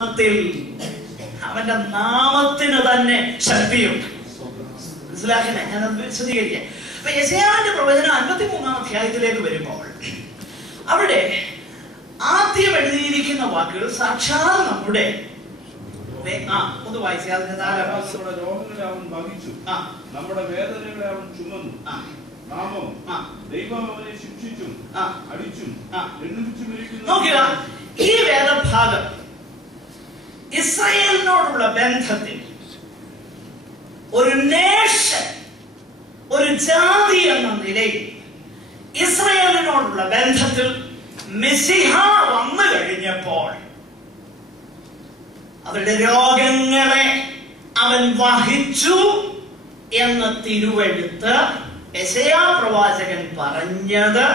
അവന്റെ നാമത്തിന് തന്നെ ശക്തിയുണ്ട്. മനസ്സിലാക്കണേ, ഞാനത് വിശദീകരിക്കാം. അപ്പൊ യെശയ്യാവിന്റെ പ്രവചനം 53-ാം അധ്യായത്തിലേക്ക് വരുമ്പോൾ അവിടെ ആദ്യം എഴുതിയിരിക്കുന്ന വാക്കുകൾ സാക്ഷാൽ നമ്മുടെ ഒന്ന് വായിച്ചാൽ നമ്മുടെ രോഗങ്ങളെ അവൻ വഹിച്ചു, നമ്മുടെ വേദനകളെ അവൻ ചുമന്നു. നാമം ദൈവം അവനെ ശിക്ഷിച്ചും അടിച്ചും നോക്കുക. ഈ വേദഭാഗം ഇസ്രായേലിനോടുള്ള ബന്ധത്തിൽ ഒരു നേഷൻ, ഒരു ജാതി എന്ന നിലയിൽ ഇസ്രായേലിനോടുള്ള ബന്ധത്തിൽ മെസ്സിഹ വന്നു കഴിഞ്ഞപ്പോൾ അവരുടെ രോഗങ്ങളെ അവൻ വഹിച്ചു എന്ന തിരുവെഴുത്ത് യെശയ്യാ പ്രവാചകൻ പറഞ്ഞത്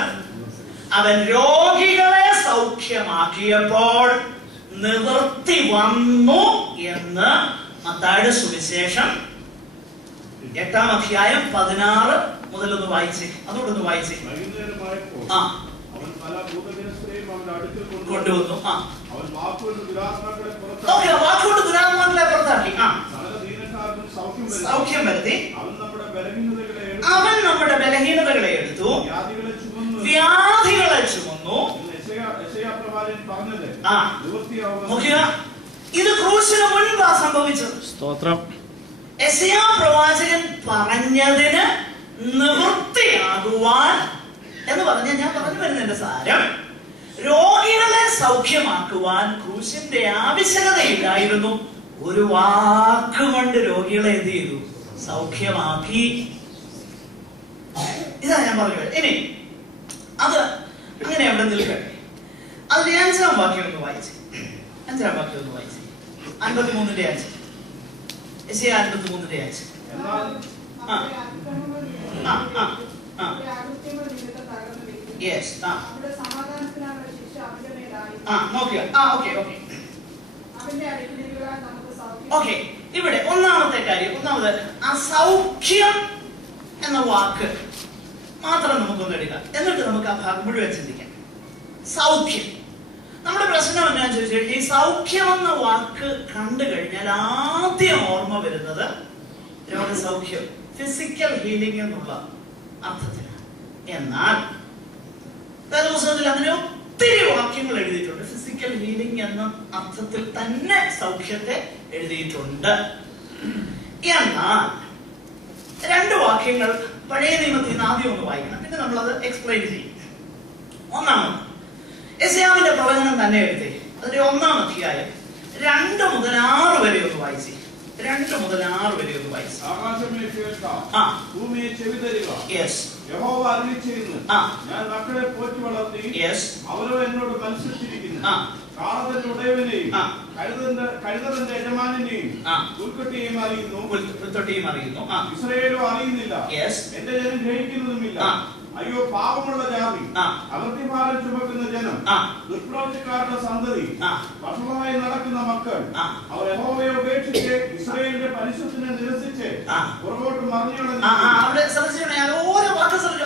അവൻ രോഗികളെ സൗഖ്യമാക്കിയപ്പോൾ നിവൃത്തി വന്നു എന്ന് മത്തായിയുടെ സുവിശേഷം 8-ാം അധ്യായം 16 മുതൽ ഒന്ന് വായിച്ചേ. അതുകൊണ്ടൊന്ന് വായിച്ചേ. കൊണ്ടുവന്നു. വാക്കുകൊണ്ട് ദുരാത്മാക്കളെ പുറത്താക്കി സൗഖ്യം വരുത്തി. അവൻ നമ്മുടെ ബലഹീനതകളെ എടുത്തു, വ്യാധികളെ ചുമന്നു. ഇത് ക്രൂശിന് മുൻപാ സംഭവിച്ചത്. സ്തോത്രം. യെശയ്യാ പ്രവാചകൻ പറഞ്ഞതിന് നിവൃത്തിയാകുവാൻ എന്ന് പറഞ്ഞാൽ ഞാൻ പറഞ്ഞു വരുന്നതിന്റെ സാരം, രോഗികളെ സൗഖ്യമാക്കുവാൻ ക്രൂശിന്റെ ആവശ്യകതയില്ലായിരുന്നു. ഒരു വാക്കുകൊണ്ട് രോഗികളെ എന്ത് ചെയ്തു? സൗഖ്യമാക്കി. ഇതാ ഞാൻ പറഞ്ഞു. ഇനി അത് അങ്ങനെ അവിടെ നിൽക്കട്ടെ. അതിന്റെ 5-ാം വാക്യം ഒന്ന് വായിച്ചു. 5-ാം വാക്യം ഒന്ന് വായിച്ചു. 53-ന്റെ 5. യെശയ്യാ 53-ന്റെ 5. ഇവിടെ ഒന്നാമത്തെ കാര്യം, അസൗഖ്യം എന്ന വാക്ക് മാത്രം നമുക്കൊന്ന് എടുക്കാം. എന്നിട്ട് നമുക്ക് ആ ഭാഗം മുഴുവൻ ചിന്തിക്കാം. സൗഖ്യം. നമ്മുടെ പ്രശ്നം എന്താണെന്ന് ചോദിച്ചാൽ, ഈ സൗഖ്യം എന്ന വാക്ക് കണ്ടു കഴിഞ്ഞാൽ ആദ്യം ഓർമ്മ വരുന്നത് രോഗസൗഖ്യം, ഫിസിക്കൽ ഹീലിംഗ് എന്നുള്ള അർത്ഥത്തിലാണ്. എന്നാൽ പുസ്തകത്തിൽ അങ്ങനെ ഒത്തിരി വാക്യങ്ങൾ എഴുതിയിട്ടുണ്ട്. ഫിസിക്കൽ ഹീലിംഗ് എന്ന അർത്ഥത്തിൽ തന്നെ സൗഖ്യത്തെ എഴുതിയിട്ടുണ്ട്. എന്നാൽ 2 വാക്യങ്ങൾ പഴയ നിയമത്തിൽ നിന്ന് ആദ്യം ഒന്ന് വായിക്കണം, പിന്നെ നമ്മളത് എക്സ്പ്ലെയിൻ ചെയ്യും. ഒന്നാമത് യെശയ്യാവിന്റെ പ്രവചനം തന്നെ എടുത്തേ. അതിന്റെ 1-ാം അധ്യായം 2 മുതൽ 6 വരെ ഒന്ന് വായിച്ചേ. 2 മുതൽ 6 വരെ ഒന്ന് വായിച്ചു. ആകാശമേ കേൾക്ക, ഭൂമിയെ ചെവിതരുക. യഹോവ അരുളിച്ചെയ്യുന്നു, ഞാൻ മക്കളെ പോറ്റി വളർത്തി, അവരോ എന്നോട് മത്സരിച്ചിരിക്കുന്നു. കാളത്തിന്റെ ഉടയവനെയും കഴുതന്റെ യജമാനെയും പുൽത്തൊട്ടിയെയും അറിയുന്നു. ഇസ്രായേലോ അറിയുന്നില്ല, എന്റെ ജനം ഗ്രഹിക്കുന്നതുമില്ല. അയ്യോ പാപമുള്ള ജാതി, അകൃത്യഭാരം ചുമക്കുന്ന ജനം, ദുഷ്പ്രവൃത്തിക്കാരുടെ സന്തതി, വഷളമായി നടക്കുന്ന മക്കൾ, അവർ യഹോവയെ ഉപേക്ഷിച്ച് ഇസ്രായേലിന്റെ പരിശുദ്ധനെ നിരസിച്ച് പുറകോട്ട് മറിഞ്ഞുകളഞ്ഞു.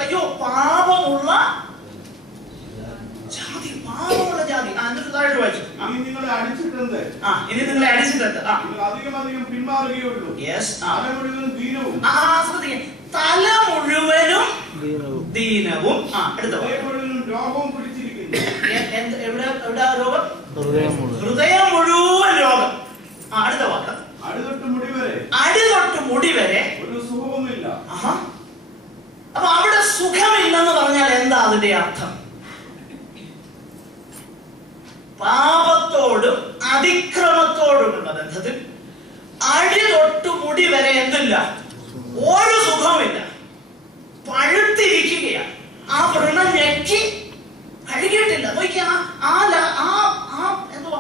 അയ്യോ പാപമുള്ള ജാതി, പാപമുള്ള ജാതി. ഇനി നിങ്ങളെ അടിച്ചിട്ടുണ്ട്, നിങ്ങൾ അധികം പിന്മാറുകയുള്ളൂ. തല മുഴുവനും ദീനവും, തല മുഴുവനും ദീനവും, രോഗവും പിടിച്ചിരിക്കുന്നു. എവിടെ രോഗം? ഹൃദയം മുഴുവൻ രോഗം. അടുത്ത വാക്ക്, അടിതൊട്ട് മുടി വരെ ഒരു സുഖവുമില്ല. അപ്പൊ അവിടെ സുഖമില്ലെന്ന് പറഞ്ഞാൽ എന്താ അതിന്റെ അർത്ഥം? പാപത്തോടും അതിക്രമത്തോടുമുള്ള ബന്ധത്തിൽ അടിതൊട്ട് മുടി വരെ എന്തില്ല? ഒരു സുഖമില്ല. പഴുത്തിരിക്കുകയാണ്. ആ വ്രണം ഞെക്കി കഴുകിയിട്ടില്ല. നോക്കിയാ എന്തുവാ,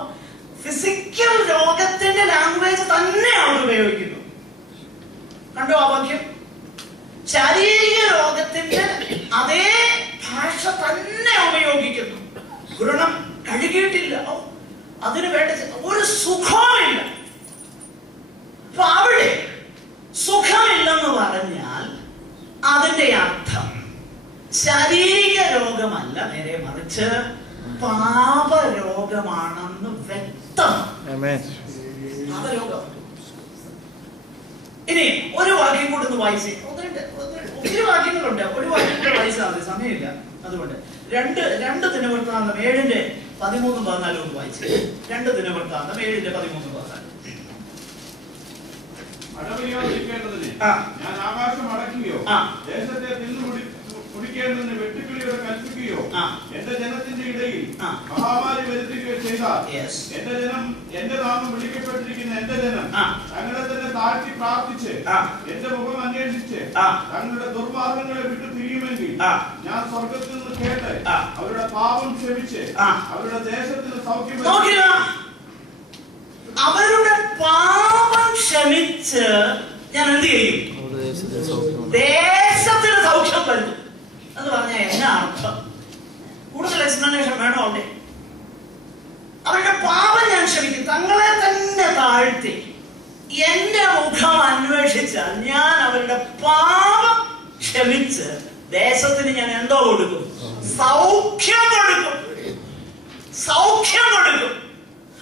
ഫിസിക്കൽ രോഗത്തിന്റെ ലാംഗ്വേജ് തന്നെ അവർ ഉപയോഗിക്കുന്നു. കണ്ടോ ആ വാക്യം? ശാരീരിക രോഗത്തിന്റെ അതേ ഭാഷ തന്നെ ഉപയോഗിക്കുന്നു. വ്രണം കഴുകിയിട്ടില്ല, അതിന് വേണ്ട ഒരു സുഖമില്ല. അപ്പൊ അവിടെ സുഖമില്ലെന്ന് പറഞ്ഞാൽ അതിന്റെ അർത്ഥം ശാരീരിക രോഗമല്ല, നേരെ മറിച്ച് പാപരോഗമാണെന്ന് വ്യക്തം. ഇനി ഒരു വാക്യം കൂടെ ഒന്ന് വായിച്ചേ. ഒത്തിരി വാക്യങ്ങളുണ്ട്, ഒരു വാക്യം കൂടെ വായിച്ചാൽ മതി, സമയമില്ല. അതുകൊണ്ട് രണ്ട് ദിനവൃത്താന്തം 7:13-14 ഒന്ന് വായിച്ചേ. 2 ദിനവൃത്താന്തം 7:13-14. അടവരിയാതിരിക്കേണ്ടതിന് ഞാൻ ആകാശം അടയ്ക്കുകയോ ദേശത്തെ കുടിക്കേണ്ടതിന് വെട്ടുക്കിളിയുടെ കൽപ്പിക്കുകയോ എന്റെ ജനത്തിന്റെ ഇടയിൽ മഹാമാരി വരുത്തുകയോ ചെയ്താൽ എന്റെ ജനം, എന്റെ നാമം വിളിക്കപ്പെട്ടിരിക്കുന്ന എന്റെ ജനം തങ്ങളെ തന്നെ താഴ്ത്തി പ്രാർത്ഥിച്ച് എന്റെ മുഖം അന്വേഷിച്ച് തങ്ങളുടെ ദുർമാർഗങ്ങളെ വിട്ടു തിരിയുമെങ്കിൽ ഞാൻ സ്വർഗത്തിൽ നിന്ന് കേട്ട് അവരുടെ പാപം ക്ഷമിച്ച് അവരുടെ ദേശത്തിന് സൗഖ്യം, അവരുടെ പാപം ക്ഷമിച്ച് ഞാൻ എന്ത് ചെയ്യും? ദേശത്തിന് സൗഖ്യം വരുന്നു എന്ന് പറഞ്ഞാൽ എന്നാ അർത്ഥം? കൂടുതൽ എക്സ്പ്ലനേഷൻ വേണോ അവിടെ? അവരുടെ പാപം ഞാൻ ക്ഷമിക്കും, തങ്ങളെ തന്നെ താഴ്ത്തി എന്റെ മുഖം അന്വേഷിച്ചാൽ ഞാൻ അവരുടെ പാപം ക്ഷമിച്ച് ദേശത്തിന് ഞാൻ എന്തോ കൊടുക്കും? സൗഖ്യം കൊടുക്കും. സൗഖ്യം കൊടുക്കും.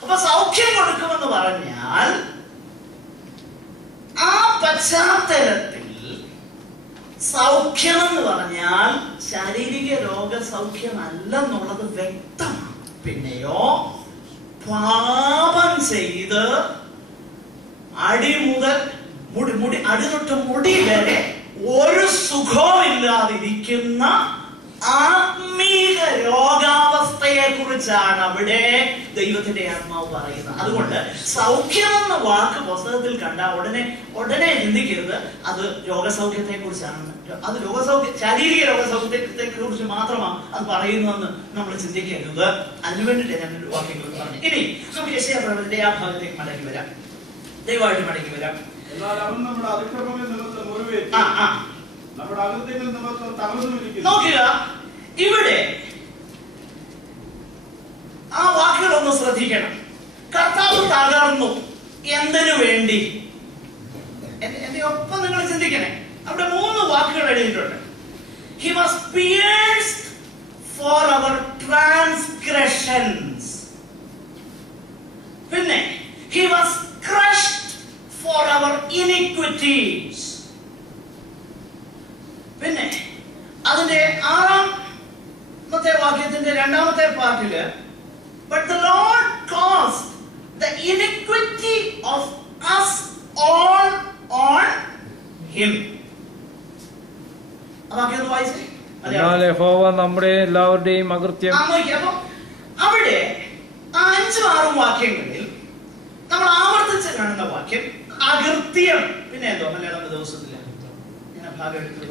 അപ്പൊ സൗഖ്യം കൊടുക്കുമെന്ന് പറഞ്ഞാൽ ആ പശ്ചാത്തലത്തിൽ സൗഖ്യം എന്ന് പറഞ്ഞാൽ ശാരീരിക രോഗസൗഖ്യമല്ലെന്നുള്ളത് വ്യക്തമാണ്. പിന്നെയോ പാപം ചെയ്ത് അടി മുതൽ അടി തൊട്ട് മുടി വരെ ഒരു സുഖമില്ലാതിരിക്കുന്ന ആത്മീക രോഗാവസ്ഥയെ കുറിച്ചാണ് അവിടെ ദൈവത്തിന്റെ ആത്മാവ് പറയുന്നത്. അതുകൊണ്ട് സൗഖ്യം എന്ന വാക്ക് പുസ്തകത്തിൽ കണ്ട ഉടനെ ചിന്തിക്കരുത് അത് രോഗസൗഖ്യത്തെ കുറിച്ചാണ്. അത് ശാരീരിക രോഗസൗഖ്യത്തെ കുറിച്ച് മാത്രമാണ് അത് പറയുന്നതെന്ന് നമ്മൾ ചിന്തിക്കരുത്. അതിനുവേണ്ടിട്ട് ഞാൻ ഒരു വാക്യങ്ങൾ പറഞ്ഞു. ഇനി നമുക്ക് യെശയ്യാ പ്രവചനത്തിന്റെ ആ ഭാഗത്തേക്ക് മടക്കി വരാം, ദയവായിട്ട് മടക്കി വരാം. നോക്കുക, ഇവിടെ ആ വാക്കുകളൊന്ന് ശ്രദ്ധിക്കണം. കർത്താവ് തകർന്നു എന്തിനു വേണ്ടി? എന്റെ ഒപ്പം നിങ്ങൾ ചിന്തിക്കണേ. അവിടെ 3 വാക്കുകൾ എഴുതിയിട്ടുണ്ട്. He was pierced for our transgressions. പിന്നെ He was crushed for our iniquities. പിന്നെ അതിന്റെ 6ാമത്തെ വാക്യത്തിന്റെ 2ാമത്തെ പാർട്ടില് but the Lord caused the iniquity of us all on him. വാക്യം ഒന്ന് വായിച്ചേ. യഹോവ നമ്മുടെ എല്ലാവരുടെയും അകൃത്യം. അപ്പൊ അവിടെ 5-6 വാക്യങ്ങളിൽ നമ്മൾ ആവർത്തിച്ച് കാണുന്ന വാക്യം അകൃത്യം. പിന്നെ എന്തോ മലയാളം ദിവസത്തില്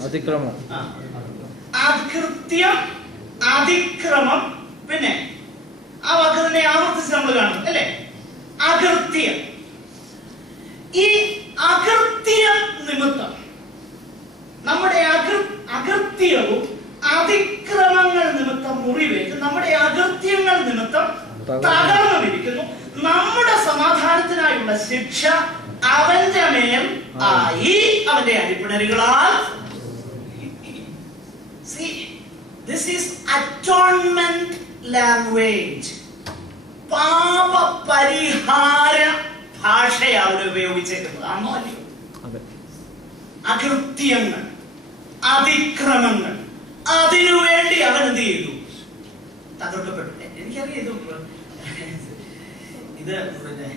അതിക്രമം, അകൃത്യം, അതിക്രമം. പിന്നെ ആ വാക്ക് തന്നെ ആവർത്തിച്ച് നമ്മൾ കാണും അല്ലെ? അകൃത്യം. ഈ അകൃത്യം നിമിത്തം നമ്മുടെ അകൃത്യവും അതിക്രമങ്ങൾ നിമിത്തം മുറിവേറ്റ് നമ്മുടെ അകൃത്യങ്ങൾ നിമിത്തം തകർന്നിരിക്കുന്നു. നമ്മുടെ സമാധാനത്തിനായുള്ള ശിക്ഷ അവന്റെ മേൽ ആയി, അവന്റെ അടിപ്പിണരുകളാൽ. See, this is atonement language. പാപ പരിഹാര ഭാഷയാണ് അവിടെ ഉപയോഗിച്ചേക്കുന്നത്. ആണോ അല്ലയോ? അകൃത്യങ്ങൾ, അതിക്രമങ്ങൾ, അതിനുവേണ്ടി അവൻ എന്ത് ചെയ്തു? തകർക്കപ്പെട്ടു. എനിക്കറിയാം ഇത് പിന്നെ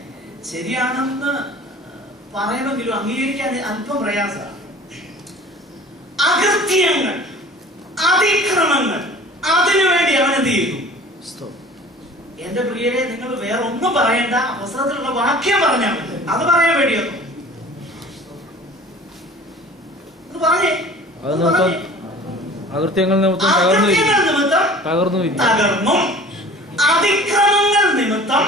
ശരിയാണെന്ന് പറയണമെങ്കിലും അംഗീകരിക്കാൻ അല്പം പ്രയാസമാണ്. അകൃത്യങ്ങൾ, അതിക്രമങ്ങൾ, അതിനുവേണ്ടി അവൻ എന്ത് ചെയ്തു? എന്റെ പ്രിയരെ, നിങ്ങൾ വേറെ ഒന്നും പറയണ്ട, അവസരത്തിലുള്ള വാക്യം പറഞ്ഞാൽ മതി. അത് പറയാൻ വേണ്ടിയൊന്നും പറഞ്ഞേ. അകൃത്യങ്ങൾ നിമിത്തം തകർന്നു, അതിക്രമങ്ങൾ നിമിത്തം